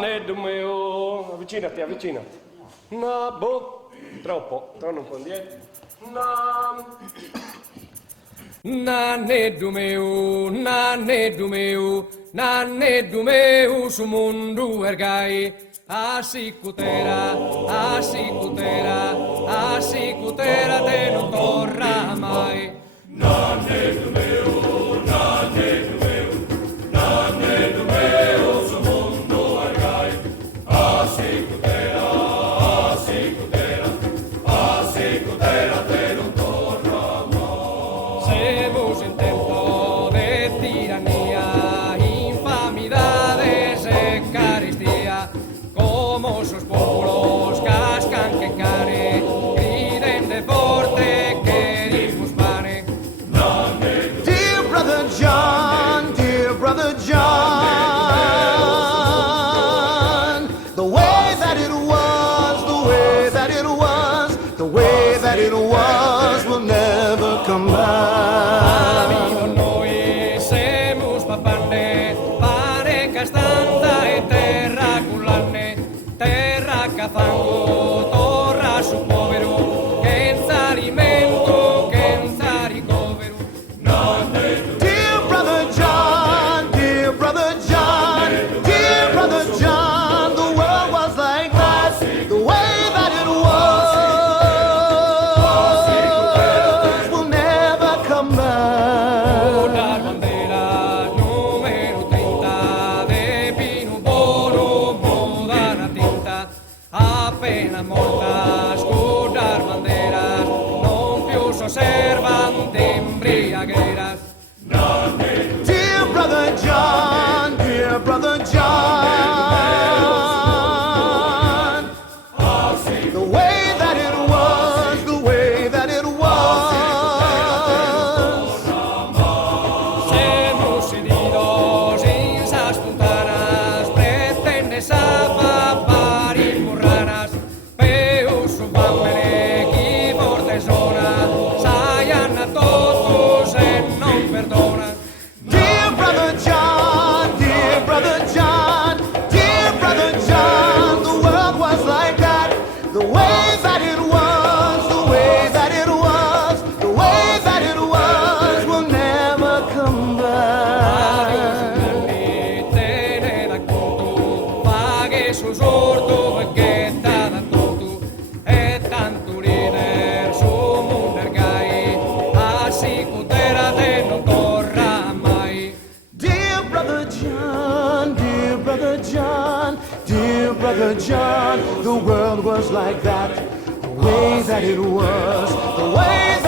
Nannedo mio, avvicinati, avvicinati. No, boh, troppo, torna un po' indietro. No. Nannedo mio, nannedo mio, nannedo mio, su mundu ergai. Asicutera, asicutera, asicutera, te non torna mai. Nannedo mio, nannedo mio, nannedo mio, su mundu ergai. Asicutera, asicutera, asicutera, te non torna mai. Semos en tempo de tiranía, infamidades e carestía, como sus pueblos cascan que care, griten de forte queremos pane. Dear brother John, dear brother John, the way that it was, the way that it was, the way that it was will never come back. Amigo noi semus papande, pare castanza e terra cullanne, terra cafango, torra su povero, che alimento, che ricovero. Dear brother John, dear brother John, dear brother John, the world was like that, the way that it was will never come back. Una bandera numero 30 de pino boro, moda na tinta, appena morta scudar banderas, non più s'osservan d'embriagueras. Dear brother John, dear brother John, the way that it was, the way that it was. Semus heridos en esas puntanas, pretendes a papar y murranas, peus subamene qui forte zona, saian a todos e non perdonan. Dear brother John, dear brother John, dear brother John, the world was like that, the way that it was, the way that it was, the way that it was will never come back. Tened acconto, paghe sul sordo e che da tutto, e tanto ridere su mundergai, assicutera te non torra mai. Dear brother John, dear brother John, dear brother John, the world was like that, the way that it was, the way